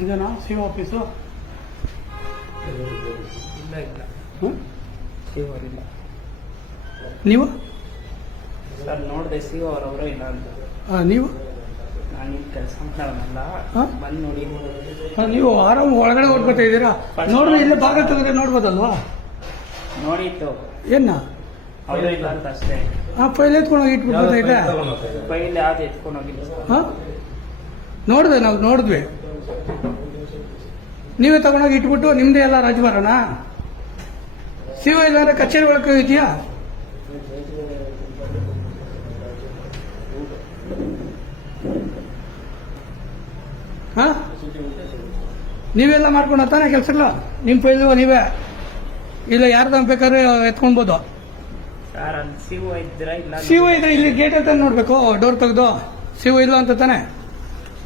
ಇದೇನಾ C office ಇಲ್ಲ ಇಲ್ಲ. ಹ್ಞೂ ನೀವು? ಸರ್ ನೋಡಿದೆ ಸಿಗೋ ಅವರವರು ಇಲ್ಲ ಅಂತ. ಹಾಂ ನೀವು? ನಾನು ಕೆಲಸ ಮಾಡೋನಲ್ಲ? ಬಂದು ನೋಡಿ. ಹಾಂ ನೀವು ಆರಾಮ ಒಳಗಡೆ ಹೋಗ್ಬಿಟ್ಟ ಇದ್ದೀರಾ? ನೋಡ್ರಿ ಇಲ್ಲೇ ಭಾಗ ತೆಗೆದ್ರೆ ನೋಡ್ಬೋದಲ್ವಾ? ನೋಡಿತ್ತು ಏನ? ಇಲ್ಲ ಅಂತ ಅಷ್ಟೇ. ಹಾಂ ಫೈಲ್ ಎತ್ಕೊಂಡೋಗಿ ಇಟ್ಬಿಟ್ಟು ಫೈಲ್ ಯಾವ್ದು ಎತ್ಕೊಂಡು ಹೋಗಿಲ್ಲ. ಸರ್ ಹಾಂ? ನೋಡಿದೆ ನಾವು ನೋಡಿದ್ವಿ. ನೀವೇ ತಗೊಂಡೋಗಿ ಇಟ್ಬಿಟ್ಟು ನಿಮ್ದೇ ಎಲ್ಲ ರಾಜಭಾರನ ಸಿಒ ಇಲ್ಲಾಂದ್ರೆ ಕಚೇರಿ ಒಳಗೆ ಇದೆಯಾ ಹಾಂ? ನೀವೆಲ್ಲ ಮಾಡ್ಕೊಂಡು ತಾನೇ ಕೆಲಸಲ್ಲ ನಿಮ್ಮ ಫೈಲು ನೀವೇ? ಇಲ್ಲ ಯಾರ್ದು ಬೇಕಾದ್ರೆ ಎತ್ಕೊಳ್ಬೋದು ಅಂತ- ಸಿಒ ಇದ್ರೆ ಇಲ್ಲಿ? ಗೇಟ್ ಹತ್ರ ನೋಡ್ಬೇಕು ಡೋರ್ ತೆಗೆದು. ಸಿಒ ಇಲ್ಲ ಅಂತ ತಾನೆ?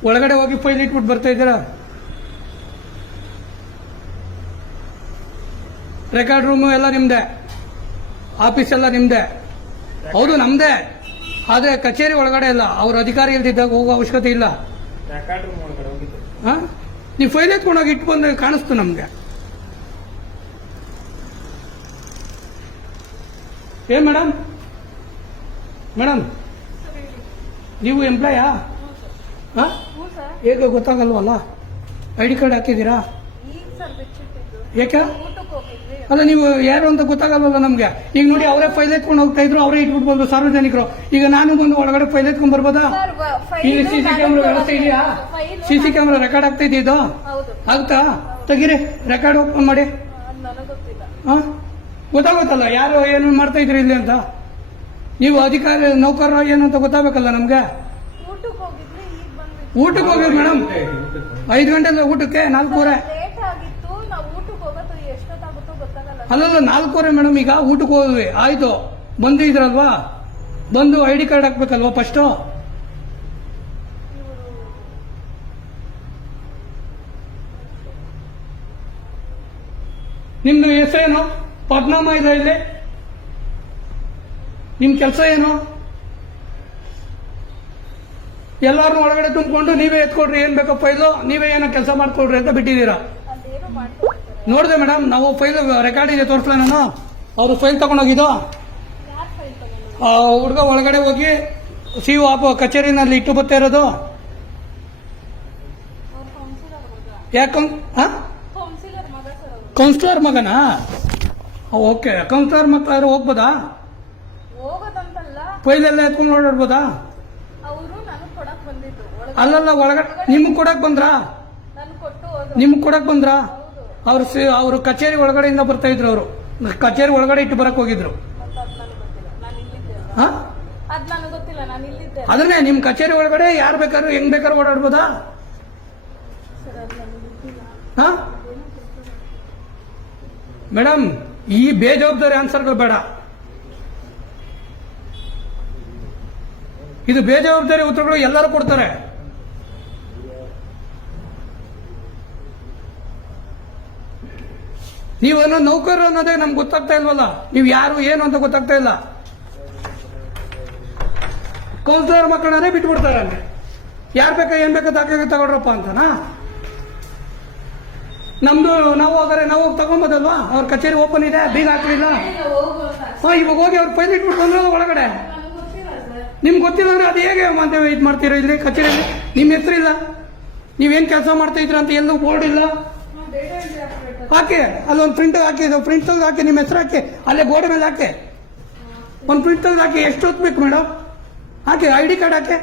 ಒಳಗಡೆ ಹೋಗಿ ಫೈಲ್ ಇಟ್ಬಿಟ್ಟು ಬರ್ತಾ ಇದ್ದೀರಾ? ರೆಕಾರ್ಡ್ ರೂಮು ಎಲ್ಲ ನಿಮ್ದೆ. ಆಫೀಸ್ ಎಲ್ಲ ನಿಮ್ದೆ. ಹೌದು ನಮ್ದೇ. ಆದ್ರೆ ಕಚೇರಿ ಒಳಗಡೆ ಇಲ್ಲ. ಅವ್ರ ಅಧಿಕಾರಿ ಇಲ್ದಿದ್ದಾಗ ಹೋಗೋ ಅವಶ್ಯಕತೆ ಇಲ್ಲ. ನೀವು ಫೈಲ್ ಎತ್ಕೊಂಡೋಗಿ ಹೋಗಿ ಬಂದ್ರೆ ಕಾಣಿಸ್ತು ನಮ್ಗೆ. ಏನ್ ಮೇಡಮ್? ಮೇಡಮ್ ನೀವು ಎಂಪ್ಲಾಯಾ ಹಾ? ಹೇಗೆ ಗೊತ್ತಾಗಲ್ವಲ್ಲ? ಐ ಡಿ ಕಾರ್ಡ್ ಹಾಕಿದ್ದೀರಾ? ಯಾಕೆ? ಅಲ್ಲ ನೀವು ಯಾರು ಅಂತ ಗೊತ್ತಾಗಲ್ವಲ್ಲ ನಮಗೆ? ಈಗ ನೋಡಿ ಅವರೇ ಫೈಲ್ ಎತ್ಕೊಂಡು ಹೋಗ್ತಾ ಇದ್ರು ಅವರೇ ಇಟ್ಬಿಡ್ಬೋದು ಸಾರ್ವಜನಿಕರು. ಈಗ ನಾನು ಬಂದು ಒಳಗಡೆ ಫೈಲ್ ಎತ್ಕೊಂಡ್ ಬರ್ಬೋದಾ? ಈಗ ಇಲ್ಲಿ ಸಿ ಸಿ ಕ್ಯಾಮ್ರಾ ವ್ಯವಸ್ಥೆ ಇದೆಯಾ? ಸಿ ಸಿ ಕ್ಯಾಮ್ರಾ ರೆಕಾರ್ಡ್ ಆಗ್ತಾ ಇದೆಯಾ ಆಗ್ತಾ? ತೆಗೀರಿ ರೆಕಾರ್ಡ್ ಓಪನ್ ಮಾಡಿ. ಹಾ? ಗೊತ್ತಾಗುತ್ತಲ್ಲ ಯಾರು ಏನು ಮಾಡ್ತಾ ಇದ್ರಿ ಇಲ್ಲಿ ಅಂತ? ನೀವು ಅಧಿಕಾರಿ ನೌಕರ ಏನು ಅಂತ ಗೊತ್ತಾಗಬೇಕಲ್ಲ ನಮ್ಗೆ ಊಟಕ್ಕೆ ಹೋಗಿದ್ವಿ ಈಗ ಬಂದ್ವಿ ಊಟಕ್ಕೆ ಹೋಗಿ ಮೇಡಮ್. ಐದು ಗಂಟೆ ಊಟಕ್ಕೆ? ನಾಲ್ಕೂವರೆ? ಅಲ್ಲಲ್ಲ ನಾಲ್ಕೂವರೆ ಮೇಡಮ್ ಈಗ ಊಟಕ್ಕೆ ಹೋದ್ವಿ. ಆಯ್ತು. ಬಂದು ಇದ್ರಲ್ವಾ? ಬಂದು ಐ ಡಿ ಕಾರ್ಡ್ ಹಾಕ್ಬೇಕಲ್ವಾ ಫಸ್ಟು ನಿಮ್ದು ಹೆಸರೇನು? ಪದ್ನಾಮ ಇದೆ ಇಲ್ಲಿ? ನಿಮ್ ಕೆಲಸ ಏನು? ಎಲ್ಲಾರನ್ನೂ ಒಳಗಡೆ ತುಂಬಿಕೊಂಡು ನೀವೇ ಎತ್ಕೊಡ್ರಿ ಏನ್ ಬೇಕೋ ಫೈಲು ನೀವೇ ಏನೋ ಕೆಲಸ ಮಾಡ್ಕೊಡ್ರಿ ಅಂತ ಬಿಟ್ಟಿದ್ದೀರಾ? ನೋಡಿದೆ ಮೇಡಮ್ ನಾವು ಫೈಲ್ ರೆಕಾರ್ಡ್ ಇದೆ ತೋರಿಸ್ಲಾ ನಾನು? ಅವರು ಫೈಲ್ ತಗೊಂಡೋಗಿದ್ದು? ಹುಡುಗ ಒಳಗಡೆ ಹೋಗಿ ಸಿ ಆಪ್ ಕಚೇರಿನಲ್ಲಿ ಇಟ್ಟು ಬರ್ತಾ ಇರೋದು? ಯಾಕೆ ಕೌನ್ಸಿಲರ್ ಮಗನಾ? ಓಕೆ. ಕೌನ್ಸಿಲರ್ ಮಕ್ಕಳಾದ್ರೆ ಹೋಗ್ಬೋದಾ? ಫೈಲ್ ಎಲ್ಲ ಎತ್ಕೊಂಡು ಓಡಾಡ್ಬೋದಾ? ಅಲ್ಲಲ್ಲ ಒಳಗಡೆ ನಿಮ್ಗೆ ಕೊಡಕ್ ಬಂದ್ರಾ? ನಿಮ್ಗೆ ಕೊಡಕ್ ಬಂದ್ರಾ? ಅವ್ರ ಅವ್ರು ಕಚೇರಿ ಒಳಗಡೆಯಿಂದ ಬರ್ತಾ ಇದ್ರು ಅವರು. ಕಚೇರಿ ಒಳಗಡೆ ಇಟ್ಟು ಬರಕ್ ಹೋಗಿದ್ರು. ಅದನ್ನೇ ನಿಮ್ ಕಚೇರಿ ಒಳಗಡೆ ಯಾರು ಬೇಕಾದ್ರೂ ಹೆಂಗ್ ಬೇಕಾದ್ರೂ ಓಡಾಡ್ಬೋದಾ? ಮೇಡಮ್ ಈ ಬೇಜವಾಬ್ದಾರಿ ಆನ್ಸರ್ಗಳು ಬೇಡ. ಇದು ಬೇಜವಾಬ್ದಾರಿ ಉತ್ತರಗಳು ಎಲ್ಲರೂ ಕೊಡ್ತಾರೆ. ನೀವು ಅನ್ನೋ ನೌಕರರು ಅನ್ನೋದೇ ನಮ್ಗೆ ಗೊತ್ತಾಗ್ತಾ ಇಲ್ವಲ್ಲ? ನೀವು ಯಾರು ಏನು ಅಂತ ಗೊತ್ತಾಗ್ತಾ ಇಲ್ಲ. ಕೌನ್ಸಿಲರ್ ಮಕ್ಕಳನ್ನೇ ಬಿಟ್ಬಿಡ್ತಾರೆ ಅಲ್ಲಿ. ಯಾರು ಬೇಕಾ ಏನ್ ಬೇಕಾ ದಾಖಲೆ ತಗೊಳ್ರಪ್ಪ ಅಂತನಾ? ನಮ್ದು ನಾವು ಹೋದರೆ ನಾವು ಹೋಗಿ ತಗೊಂಬೋದಲ್ವಾ? ಅವ್ರ ಕಚೇರಿ ಓಪನ್ ಇದೆ ಬೀಗ ಹಾಕ್ಲಿಲ್ಲ? ಹಾ ಇವಾಗ ಹೋಗಿ ಅವ್ರ ಫೈಲ್ ಇಟ್ಬಿಟ್ಟು ಬಂದ್ರೆ ಒಳಗಡೆ. ನಿಮ್ಗೆ ಗೊತ್ತಿಲ್ಲ ಅಂದ್ರೆ ಅದು ಹೇಗೆ ಮತ್ತೆ ಇದು ಮಾಡ್ತೀರಾ ಇಲ್ಲಿ ಕಚೇರಿಯಲ್ಲಿ ನಿಮ್ಮ ಹೆಸರಿಲ್ಲ ನೀವೇನು ಕೆಲಸ ಮಾಡ್ತಾ ಇದ್ರ ಅಂತ ಎಲ್ಲೂ ಬೋರ್ಡ್ ಇಲ್ಲ. ಹಾಕಿ, ಅಲ್ಲೊಂದು ಪ್ರಿಂಟ್ ಹಾಕಿ ಪ್ರಿಂಟ್ ತೆಗೆದು ಹಾಕಿ ನಿಮ್ಮ ಹೆಸರು ಹಾಕಿ, ಅಲ್ಲೇ ಬೋರ್ಡ್ ಮೇಲೆ ಹಾಕಿ. ಒಂದು ಪ್ರಿಂಟ್ ತೆಗೆದು ಹಾಕಿ, ಎಷ್ಟು ಹೊತ್ಬೇಕು ಮೇಡಮ್ ಹಾಕಿ ಐ ಡಿ ಕಾರ್ಡ್ ಹಾಕಿ.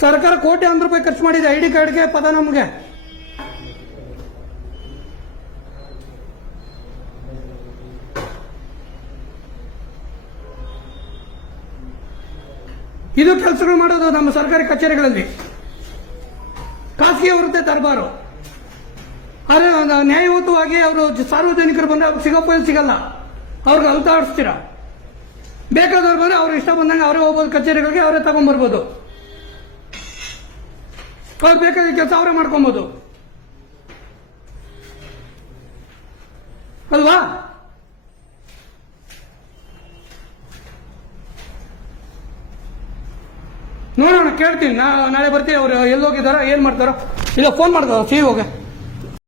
ಸರ್ಕಾರ ಕೋಟಿ ಒಂದು ರೂಪಾಯಿ ಖರ್ಚು ಮಾಡಿದೆ ಐ ಡಿ ಕಾರ್ಡ್ಗೆ ಪದ ನಮಗೆ. ಇದು ಕೆಲಸಗಳು ಮಾಡೋದು ನಮ್ಮ ಸರ್ಕಾರಿ ಕಚೇರಿಗಳಲ್ಲಿ. ಖಾಸಗಿ ಅವರದ್ದೇ ದರ್ಬಾರು. ಆದರೆ ನ್ಯಾಯಯುತವಾಗಿ ಅವರು ಸಾರ್ವಜನಿಕರು ಬಂದರೆ ಅವ್ರಿಗೆ ಸಿಗೋ ಫೈಲ್ ಸಿಗಲ್ಲ. ಅವ್ರಿಗೆ ಅಲ್ತಾಡಿಸ್ತೀರ ಬೇಕಾದವ್ರು ಬಂದರೆ ಅವ್ರು ಇಷ್ಟ ಬಂದಂಗೆ ಅವರೇ ಹೋಗ್ಬೋದು, ಕಚೇರಿಗಳಿಗೆ ಅವರೇ ತಗೊಂಡ್ಬರ್ಬೋದು ಅವ್ರು ಬೇಕಾದ ಕೆಲಸ ಅವರೇ ಮಾಡ್ಕೊಬೋದು. ಅಲ್ವಾ? ನೋಡೋಣ, ಕೇಳ್ತೀನಿ. ನಾ ನಾಳೆ ಬರ್ತೀನಿ. ಅವ್ರು ಎಲ್ಲಿ ಹೋಗಿದಾರೋ ಏನು ಮಾಡ್ತಾರೋ. ಇಲ್ಲ ಫೋನ್ ಮಾಡ್ತಾರೋ ಸಿ ಹೋಗೆ.